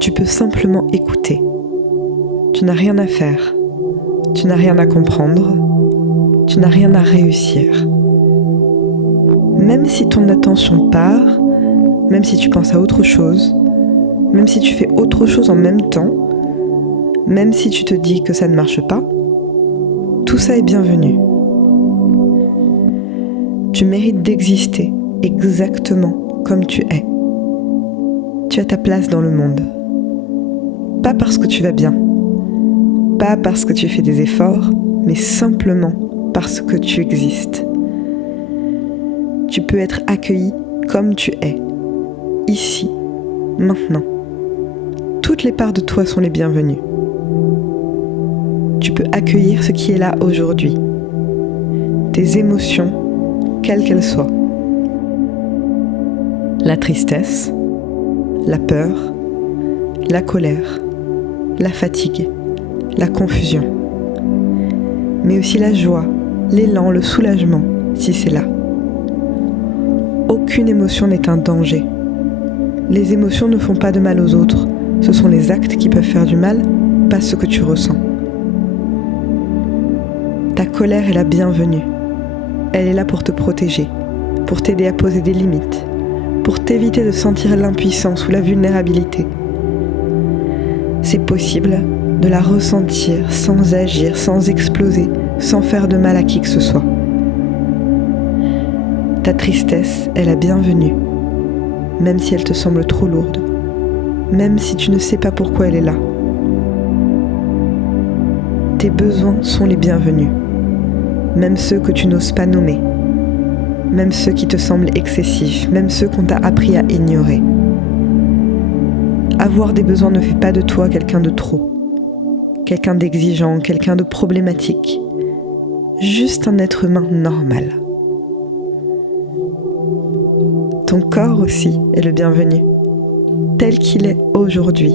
Tu peux simplement écouter. Tu n'as rien à faire. Tu n'as rien à comprendre. Tu n'as rien à réussir. Même si ton attention part, même si tu penses à autre chose, même si tu fais autre chose en même temps, même si tu te dis que ça ne marche pas, tout ça est bienvenu. Tu mérites d'exister exactement comme tu es. Tu as ta place dans le monde. Pas parce que tu vas bien, pas parce que tu fais des efforts, mais simplement parce que tu existes. Tu peux être accueilli comme tu es, ici, maintenant. Toutes les parts de toi sont les bienvenues. Tu peux accueillir ce qui est là aujourd'hui, tes émotions, quelles qu'elles soient. La tristesse, la peur, la colère, la fatigue, la confusion, mais aussi la joie, l'élan, le soulagement, si c'est là. Aucune émotion n'est un danger. Les émotions ne font pas de mal aux autres, ce sont les actes qui peuvent faire du mal, pas ce que tu ressens. Ta colère est la bienvenue. Elle est là pour te protéger, pour t'aider à poser des limites, pour t'éviter de sentir l'impuissance ou la vulnérabilité. C'est possible de la ressentir sans agir, sans exploser, sans faire de mal à qui que ce soit. Ta tristesse est la bienvenue, même si elle te semble trop lourde, même si tu ne sais pas pourquoi elle est là. Tes besoins sont les bienvenus, même ceux que tu n'oses pas nommer, même ceux qui te semblent excessifs, même ceux qu'on t'a appris à ignorer. Avoir des besoins ne fait pas de toi quelqu'un de trop, quelqu'un d'exigeant, quelqu'un de problématique, juste un être humain normal. Ton corps aussi est le bienvenu, tel qu'il est aujourd'hui,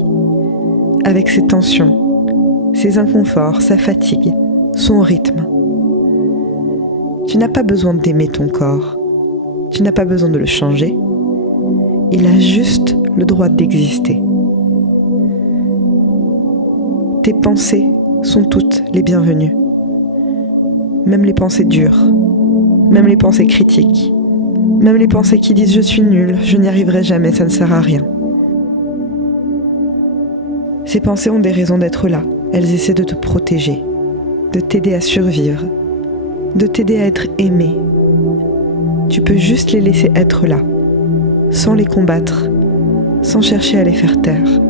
avec ses tensions, ses inconforts, sa fatigue, son rythme. Tu n'as pas besoin d'aimer ton corps, tu n'as pas besoin de le changer, il a juste le droit d'exister. Tes pensées sont toutes les bienvenues, même les pensées dures, même les pensées critiques, même les pensées qui disent « je suis nulle, je n'y arriverai jamais, ça ne sert à rien ». Ces pensées ont des raisons d'être là, elles essaient de te protéger, de t'aider à survivre, de t'aider à être aimé. Tu peux juste les laisser être là, sans les combattre, sans chercher à les faire taire,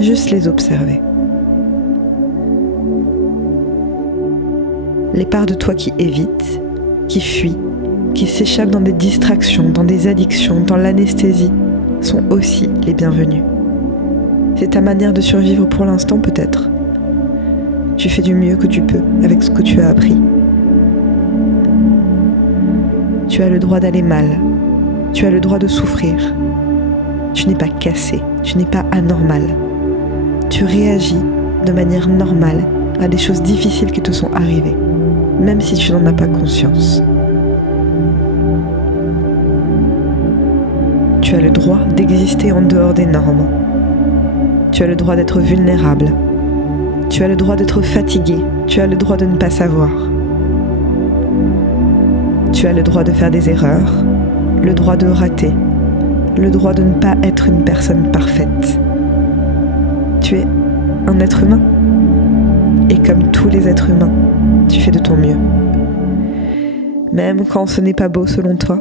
juste les observer. Les parts de toi qui évitent, qui fuient, qui s'échappent dans des distractions, dans des addictions, dans l'anesthésie, sont aussi les bienvenus. C'est ta manière de survivre pour l'instant peut-être. Tu fais du mieux que tu peux avec ce que tu as appris. Tu as le droit d'aller mal. Tu as le droit de souffrir. Tu n'es pas cassé. Tu n'es pas anormal. Tu réagis de manière normale à des choses difficiles qui te sont arrivées, même si tu n'en as pas conscience. Tu as le droit d'exister en dehors des normes. Tu as le droit d'être vulnérable. Tu as le droit d'être fatigué. Tu as le droit de ne pas savoir. Tu as le droit de faire des erreurs, le droit de rater, le droit de ne pas être une personne parfaite. Tu es un être humain. Et comme tous les êtres humains, tu fais de ton mieux. Même quand ce n'est pas beau selon toi,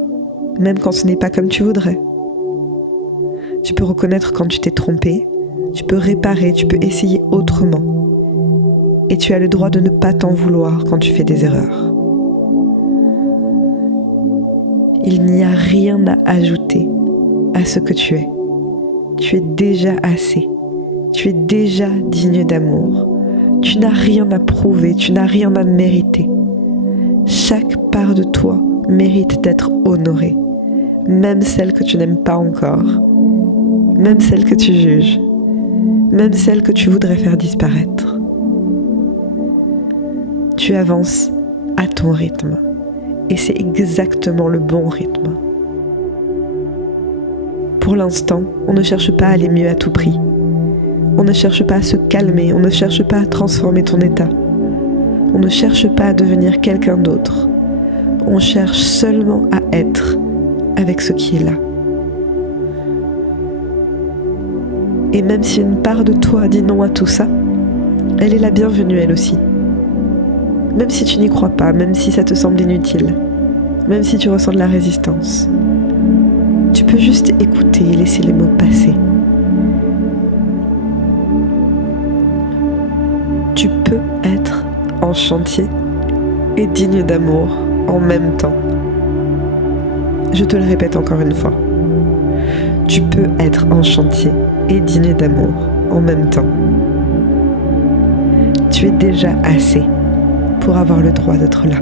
même quand ce n'est pas comme tu voudrais. Tu peux reconnaître quand tu t'es trompé, tu peux réparer, tu peux essayer autrement. Et tu as le droit de ne pas t'en vouloir quand tu fais des erreurs. Il n'y a rien à ajouter à ce que tu es. Tu es déjà assez. Tu es déjà digne d'amour. Tu n'as rien à prouver, tu n'as rien à mériter. Chaque part de toi mérite d'être honorée, même celle que tu n'aimes pas encore, même celle que tu juges, même celle que tu voudrais faire disparaître. Tu avances à ton rythme, et c'est exactement le bon rythme. Pour l'instant, on ne cherche pas à aller mieux à tout prix. On ne cherche pas à se calmer, on ne cherche pas à transformer ton état. On ne cherche pas à devenir quelqu'un d'autre. On cherche seulement à être avec ce qui est là. Et même si une part de toi dit non à tout ça, elle est la bienvenue elle aussi. Même si tu n'y crois pas, même si ça te semble inutile, même si tu ressens de la résistance, tu peux juste écouter et laisser les mots passer. Tu peux être en chantier et digne d'amour en même temps. Je te le répète encore une fois. Tu peux être en chantier et digne d'amour en même temps. Tu es déjà assez pour avoir le droit d'être là.